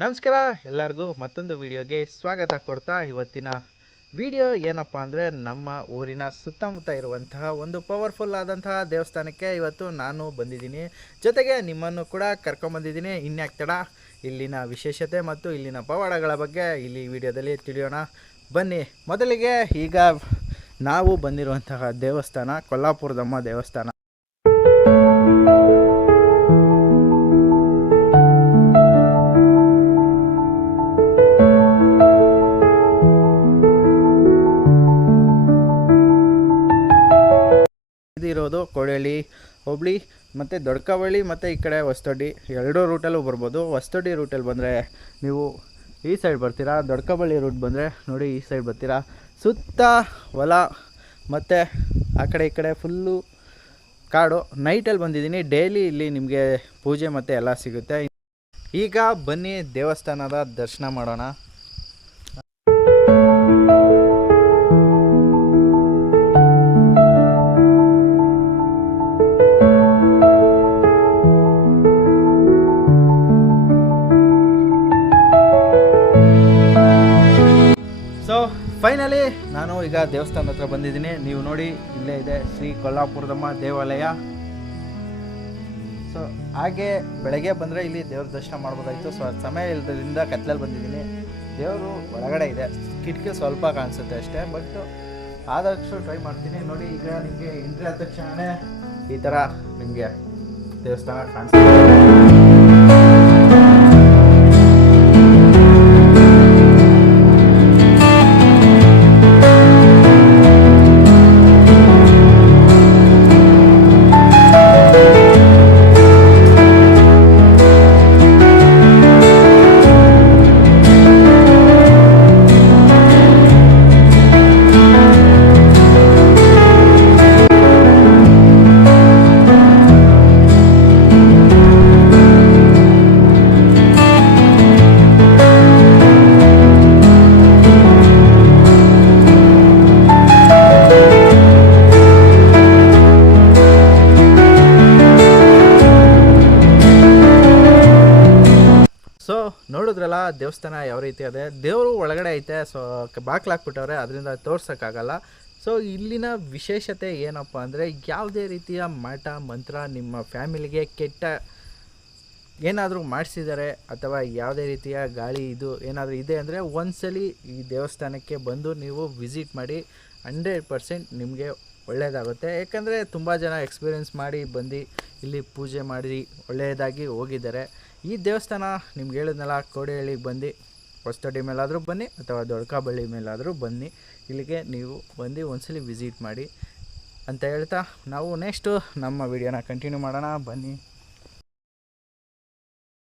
ನಮಸ್ಕಾರ, ಎಲ್ಲರಿಗೂ ಮತ್ತೊಂದು ವಿಡಿಯೋಗೆ ಸ್ವಾಗತ ಕೊಡ್ತಾ ಇವತ್ತಿನ ವಿಡಿಯೋ ಏನಪ್ಪ ಅಂದರೆ ನಮ್ಮ ಊರಿನ ಸುತ್ತಮುತ್ತ ಇರುವಂತಹ ಒಂದು ಪವರ್ಫುಲ್ ಆದಂತಹ ದೇವಸ್ಥಾನಕ್ಕೆ ಇವತ್ತು ನಾನು ಬಂದಿದ್ದೀನಿ. ಜೊತೆಗೆ ನಿಮ್ಮನ್ನು ಕೂಡ ಕರ್ಕೊಂಬಂದಿದ್ದೀನಿ ಇನ್ಯಾಕ್ ತಡ ಇಲ್ಲಿನ ವಿಶೇಷತೆ ಮತ್ತು ಇಲ್ಲಿನ ಪವಾಡಗಳ ಬಗ್ಗೆ ಇಲ್ಲಿ ವಿಡಿಯೋದಲ್ಲಿ ತಿಳಿಯೋಣ. ಬನ್ನಿ, ಮೊದಲಿಗೆ ಈಗ ನಾವು ಬಂದಿರುವಂತಹ ದೇವಸ್ಥಾನ ಕೊಲ್ಲಾಪುರದಮ್ಮ ದೇವಸ್ಥಾನ. ಇದಿರೋದು ಕೋಡಳ್ಳಿ ಹುಬ್ಳಿ ಮತ್ತು ದೊಡ್ಕವಳ್ಳಿ ಮತ್ತು ಈ ಕಡೆ ಹೊಸ್ತೊಡ್ಡಿ ಎರಡೂ ರೂಟಲ್ಲೂ ಬರ್ಬೋದು. ಹೊಸ್ತೊಡ್ಡಿ ರೂಟಲ್ಲಿ ಬಂದರೆ ನೀವು ಈ ಸೈಡ್ ಬರ್ತೀರಾ ದೊಡ್ಕಬಳ್ಳಿ ರೂಟ್ ಬಂದರೆ ನೋಡಿ ಈ ಸೈಡ್ ಬರ್ತೀರಾ. ಸುತ್ತ ಹೊಲ ಮತ್ತು ಆ ಕಡೆ ಈ ಕಡೆ ಫುಲ್ಲು ಕಾಡು. ನೈಟಲ್ಲಿ ಬಂದಿದ್ದೀನಿ. ಡೈಲಿ ಇಲ್ಲಿ ನಿಮಗೆ ಪೂಜೆ ಮತ್ತು ಎಲ್ಲ ಸಿಗುತ್ತೆ. ಈಗ ಬನ್ನಿ ದೇವಸ್ಥಾನದ ದರ್ಶನ ಮಾಡೋಣ. ಫೈನಲಿ ನಾನು ಈಗ ದೇವಸ್ಥಾನದ ಹತ್ರ ಬಂದಿದ್ದೀನಿ. ನೀವು ನೋಡಿ, ಇಲ್ಲೇ ಇದೆ ಶ್ರೀ ಕೊಲ್ಲಾಪುರದಮ್ಮ ದೇವಾಲಯ. ಸೊ ಹಾಗೆ ಬೆಳಗ್ಗೆ ಬಂದರೆ ಇಲ್ಲಿ ದೇವ್ರ ದರ್ಶನ ಮಾಡ್ಬೋದಾಯಿತು. ಸೊ ಸಮಯ ಇಲ್ಲದ್ರಿಂದ ಕತ್ಲಲ್ಲಿ ಬಂದಿದ್ದೀನಿ. ದೇವರು ಒಳಗಡೆ ಇದೆ. ಕಿಟಕಿ ಸ್ವಲ್ಪ ಕಾಣಿಸುತ್ತೆ ಅಷ್ಟೇ ಬಟ್ ಆದಷ್ಟು ಟ್ರೈ ಮಾಡ್ತೀನಿ. ನೋಡಿ, ಈಗ ನಿಮಗೆ ಎಂಟ್ರಿ ಆದ ತಕ್ಷಣವೇ ಈ ಥರ ನಿಮಗೆ ದೇವಸ್ಥಾನ ಕಾಣಿಸುತ್ತೆ. ನೋಡಿದ್ರಲ್ಲ, ದೇವಸ್ಥಾನ ಯಾವ ರೀತಿ ಇದೆ ದೇವರು ಒಳಗಡೆ ಐತೆ ಸೊ ಬಾಕ್ಲು ಹಾಕ್ಬಿಟ್ಟವ್ರೆ, ಅದರಿಂದ ತೋರ್ಸೋಕ್ಕಾಗಲ್ಲ. ಸೊ ಇಲ್ಲಿನ ವಿಶೇಷತೆ ಏನಪ್ಪ ಅಂದರೆ, ಯಾವುದೇ ರೀತಿಯ ಮಾಟ ಮಂತ್ರ ನಿಮ್ಮ ಫ್ಯಾಮಿಲಿಗೆ ಕೆಟ್ಟ ಏನಾದರೂ ಮಾಡಿಸಿದ್ದಾರೆ ಅಥವಾ ಯಾವುದೇ ರೀತಿಯ ಗಾಳಿ ಇದು ಏನಾದರೂ ಇದೆ ಅಂದರೆ, ಒಂದ್ಸಲಿ ಈ ದೇವಸ್ಥಾನಕ್ಕೆ ಬಂದು ನೀವು ವಿಸಿಟ್ ಮಾಡಿ ಹಂಡ್ರೆಡ್ ಪರ್ಸೆಂಟ್ ನಿಮಗೆ ಒಳ್ಳೆಯದಾಗುತ್ತೆ ಏಕೆಂದರೆ ತುಂಬ ಜನ ಎಕ್ಸ್ಪೀರಿಯೆನ್ಸ್ ಮಾಡಿ ಬಂದು ಇಲ್ಲಿ ಪೂಜೆ ಮಾಡಿ ಒಳ್ಳೆಯದಾಗಿ ಹೋಗಿದ್ದಾರೆ. ಈ ದೇವಸ್ಥಾನ ನಿಮ್ಗೆ ಹೇಳಿದ್ನಲ್ಲ ಕೋಡಿಹಳ್ಳಿಗೆ ಬಂದು ಹೊಸ್ತಡಿ ಮೇಲಾದರೂ ಬನ್ನಿ ಅಥವಾ ದೊಡ್ಕಬಳ್ಳಿ ಮೇಲಾದರೂ ಬನ್ನಿ. ಇಲ್ಲಿಗೆ ನೀವು ಬಂದು ಒಂದ್ಸಲಿ ವಿಸಿಟ್ ಮಾಡಿ ಅಂತ ಹೇಳ್ತಾ ನಾವು ನೆಕ್ಸ್ಟು ನಮ್ಮ ವಿಡಿಯೋನ ಕಂಟಿನ್ಯೂ ಮಾಡೋಣ. ಬನ್ನಿ.